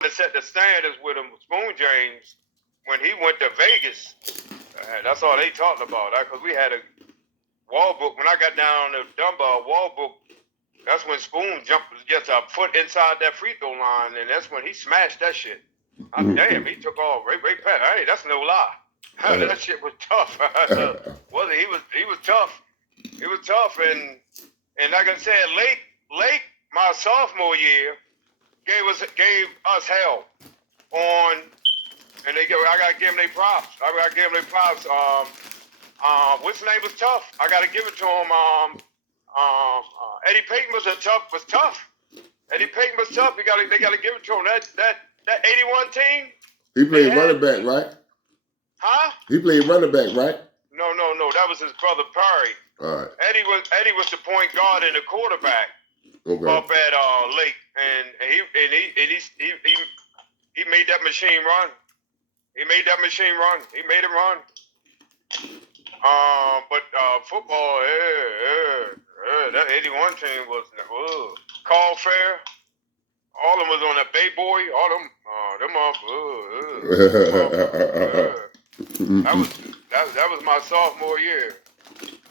to set the standards with him, Spoon James, when he went to Vegas. That's all they talked about. Because we had a wall book. When I got down to Dunbar wall book, that's when Spoon jumped just a foot inside that free throw line, and that's when he smashed that shit. Damn, he took off right past. Hey, that's no lie. That shit was tough. Was it? He was tough. He was tough, and like I said, late my sophomore year gave us hell on, and I gotta give them their props. I gotta give them their props. What's name was tough. I gotta give it to him. Eddie Payton was tough. Eddie Payton was tough. They gotta give it to him. That 81 team. He played running back, right? Huh? He played running back, right? No. That was his brother Perry. All right. Eddie was the point guard and the quarterback. Okay. Up at Lake, and he made that machine run. He made that machine run. He made it run. But football, that 81 team was Carl Fair. All of them was on that Bay Boy. All them that was my sophomore year.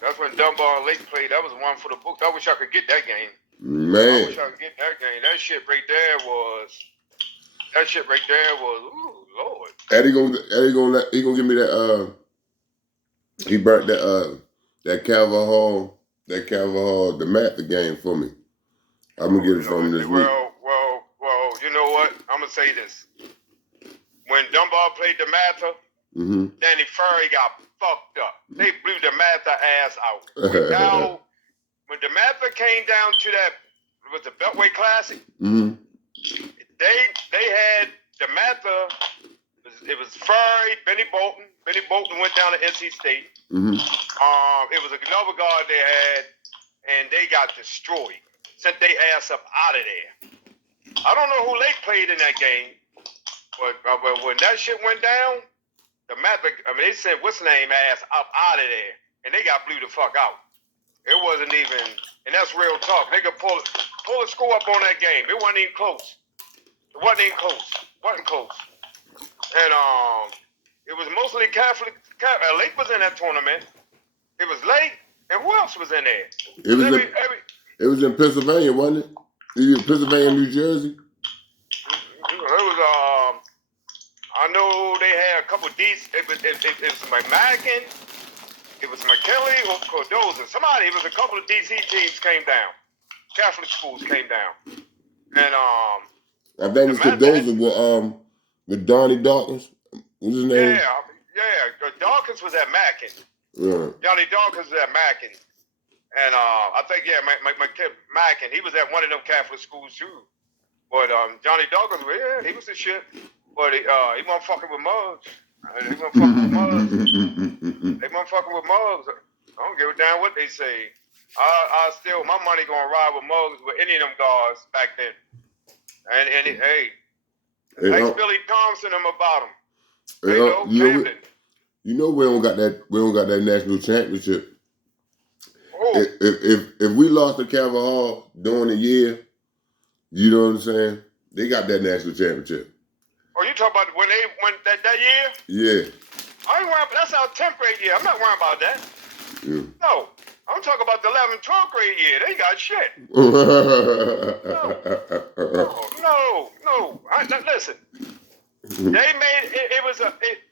That's when Dunbar and Lake played. That was one for the books. I wish I could get that game. Man. I wish I could get that game. That shit right there was. Ooh, Lord. Eddie gonna give me that. He burnt that Calvin Hall, the Mather game for me. I'm gonna get it from him this week. Well, you know what? I'm gonna say this. When Dunbar played the Mather, Danny Ferry got fucked up. They blew the Mather ass out. When the Mather came down to that, it was the Beltway Classic. They had the Mather. It was Ferry, Benny Bolton. Benny Bolton went down to NC State. It was another guard they had, and they got destroyed. Sent their ass up out of there. I don't know who Lake played in that game, but when that shit went down, the Mather, they sent what's name ass up out of there, and they got blew the fuck out. It wasn't even, and that's real talk. They could pull a score up on that game. It wasn't even close. Wasn't close. And it was mostly Catholic. Lake was in that tournament. It was Lake, and who else was in there? It was in Pennsylvania, wasn't it? Pennsylvania, New Jersey. It was. I know they had a couple decent. It was McMackin. It was McKinley or Cardozo. It was a couple of DC teams came down. Catholic schools came down, and I think it was Cardozo with Donnie Dawkins. What's his name? Yeah. Dawkins was at Mackin. Yeah. Johnny Dawkins was at Mackin. And I think, Mackin, he was at one of them Catholic schools too. But Johnny Dawkins, he was the shit. But he wasn't fucking with Muggs. They wasn't fucking with Muggs. I don't give a damn what they say. I still, my money gonna ride with Muggs with any of them guards back then. And hey, ask Billy Thompson them about him. You know we don't got that national championship. Oh. If we lost to Calvin Hall during the year, you know what I'm saying? They got that national championship. Oh, you talking about when they went that year? Yeah. I ain't worried. That's our 10th grade year. I'm not worrying about that. Yeah. No. I'm talking about the 11th, 12th grade year. They got shit. No. Listen. They made it.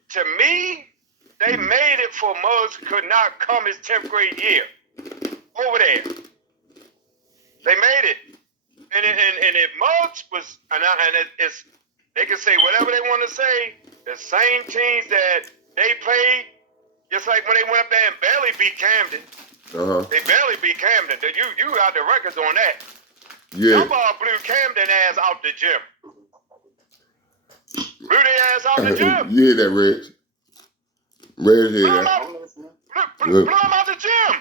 To me, they made it for Muggs could not come his 10th grade year over there. They made it, and if Muggs was, it's they can say whatever they want to say. The same teams that they played, just like when they went up there and barely beat Camden. They barely beat Camden. You got the records on that. Yeah. Dunbar blew Camden ass out the gym. Blew their ass out the gym. Yeah, that Reg. Reg here. Blew them out the gym.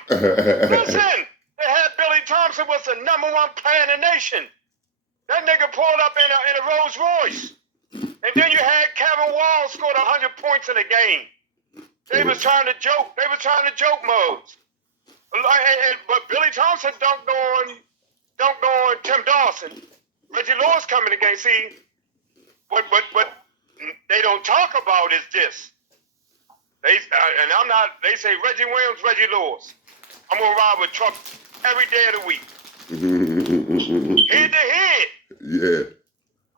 Listen, they had Billy Thompson was the number one player in the nation. That nigga pulled up in a Rolls Royce. And then you had Kevin Wall scored 100 points in a game. They was trying to joke. They was trying to joke Muggs. But Billy Thompson dunked on Tim Dawson. Reggie Lewis coming again. See, But they don't talk about is this. And I'm not. They say Reggie Williams, Reggie Lewis. I'm gonna ride with Truck every day of the week. Head to head. Yeah.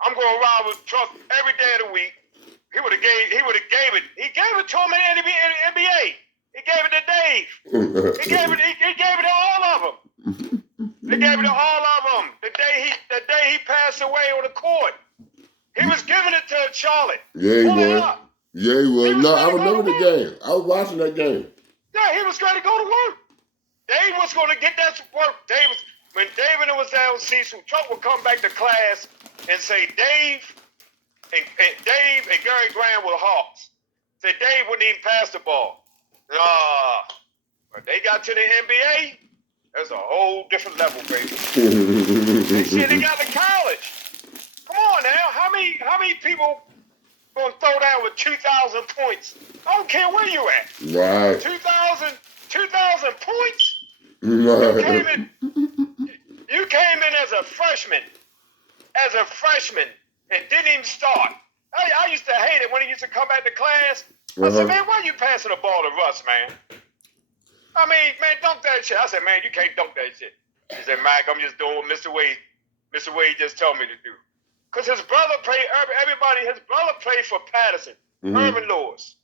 I'm gonna ride with Truck every day of the week. He would have gave it. He gave it to him in the NBA. He gave it to Dave. He gave it to all of them. He gave it to all of them. The day he passed away on the court. He was giving it to Charlotte. Yeah, he was. Yeah, he was. No, I remember the game. I was watching that game. Yeah, he was ready to go to work. Dave was going to get that work. When David was down Cecil, Chuck would come back to class and say, Dave and Gary Graham were Hawks. Say Dave wouldn't even pass the ball. When they got to the NBA, there's a whole different level, baby. Shit, they got to college. Come on now, how many people gonna throw down with 2,000 points? I don't care where you at. Right. 2,000 points? Right. You came in as a freshman, and didn't even start. I used to hate it when he used to come back to class. I said, man, why you passing the ball to Russ, man? I mean, man, dunk that shit. I said, man, you can't dunk that shit. He said, Mac, I'm just doing what Mr. Wade just told me to do. Because his brother played for Patterson, Irvin Lewis.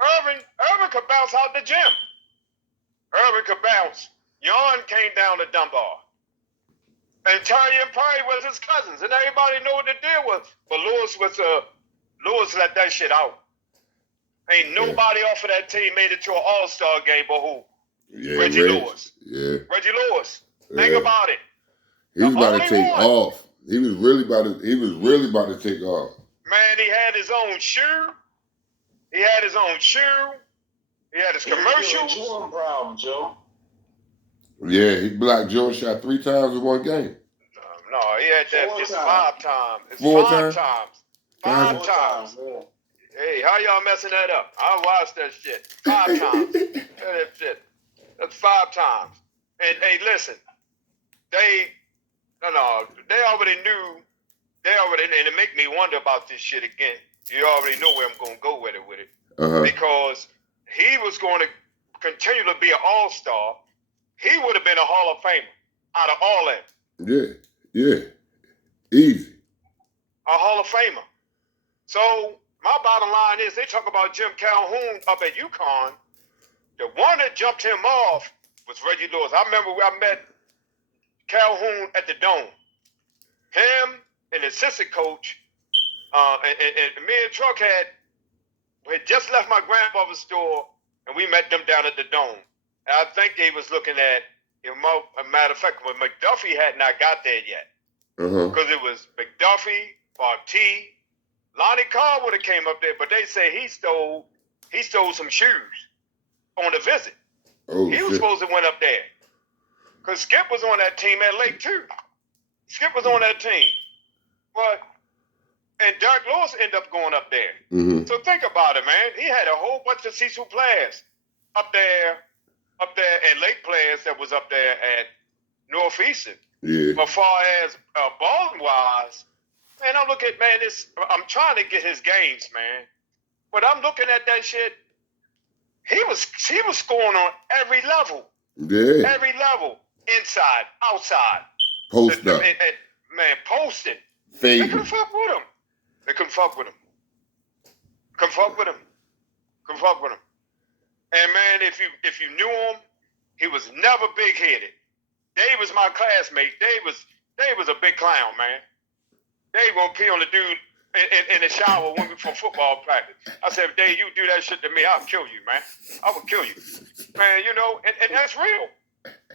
Irvin could bounce out the gym. Irvin could bounce. Yon came down to Dunbar. And Terry and Perry was his cousins, and everybody knew what the deal was. But Lewis let that shit out. Ain't nobody off of that team made it to an All-Star game but who? Yeah, Reggie Lewis. Yeah. Reggie Lewis. Think about it. He was about to take off. He was really about to take off. Man, he had his own shoe. He had his commercials. Jordan problem, Joe. Yeah, he blocked Jordan shot 3 times in one game. No, he had that just 5 times. It's 4 5 times? 5 times. Yeah. Hey, how y'all messing that up? I watched that shit 5 times. That shit. That's 5 times. And hey, listen, they already knew. And it make me wonder about this shit again. You already know where I'm gonna go with it. Because he was going to continue to be an all-star. He would have been a Hall of Famer out of all that. Yeah. Easy. A Hall of Famer. So my bottom line is they talk about Jim Calhoun up at UConn. The one that jumped him off was Reggie Lewis. I remember I met Calhoun at the Dome. Him and the assistant coach, and me and Truck had just left my grandmother's store, and we met them down at the Dome. And I think they was looking at, a matter of fact, when McDuffie had not got there yet. Because it was McDuffie, Barty, Lonnie Carr would have came up there, but they say he stole some shoes on the visit. He was supposed to went up there. Because Skip was on that team at Lake too. Skip was on that team. And Derek Lewis ended up going up there. So think about it, man. He had a whole bunch of Cecil players up there, and Lake players that was up there at Northeastern. Yeah. But far as balling wise, man, I'm trying to get his games, man. But I'm looking at that shit. He was scoring on every level. Yeah. Every level. Inside, outside. Post up. Man, posting. Fading. They couldn't fuck with him. And man, if you knew him, he was never big headed. Dave was my classmate. Dave was a big clown, man. Dave gonna pee on the dude in the shower when we for football practice. I said, Dave, you do that shit to me, I'll kill you, man. I will kill you. Man, and that's real.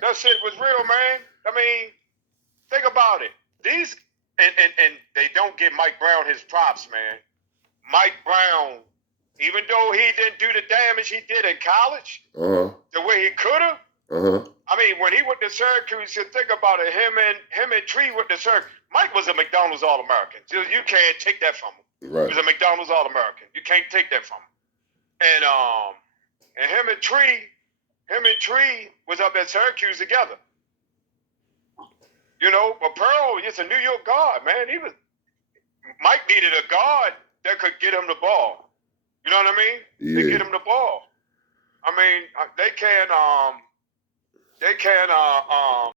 That shit was real, man. I mean, think about it. These and they don't give Mike Brown his props, man. Mike Brown, even though he didn't do the damage he did in college, the way he could have. I mean, when he went to Syracuse, you think about it. Him and Tree went to Syracuse. Mike was a McDonald's All-American. You can't take that from him. Right. He was a McDonald's All-American. You can't take that from him. And him and Tree was up at Syracuse together. But Pearl is a New York guard, man. Mike needed a guard that could get him the ball. You know what I mean? Yeah. They get him the ball. I mean, they can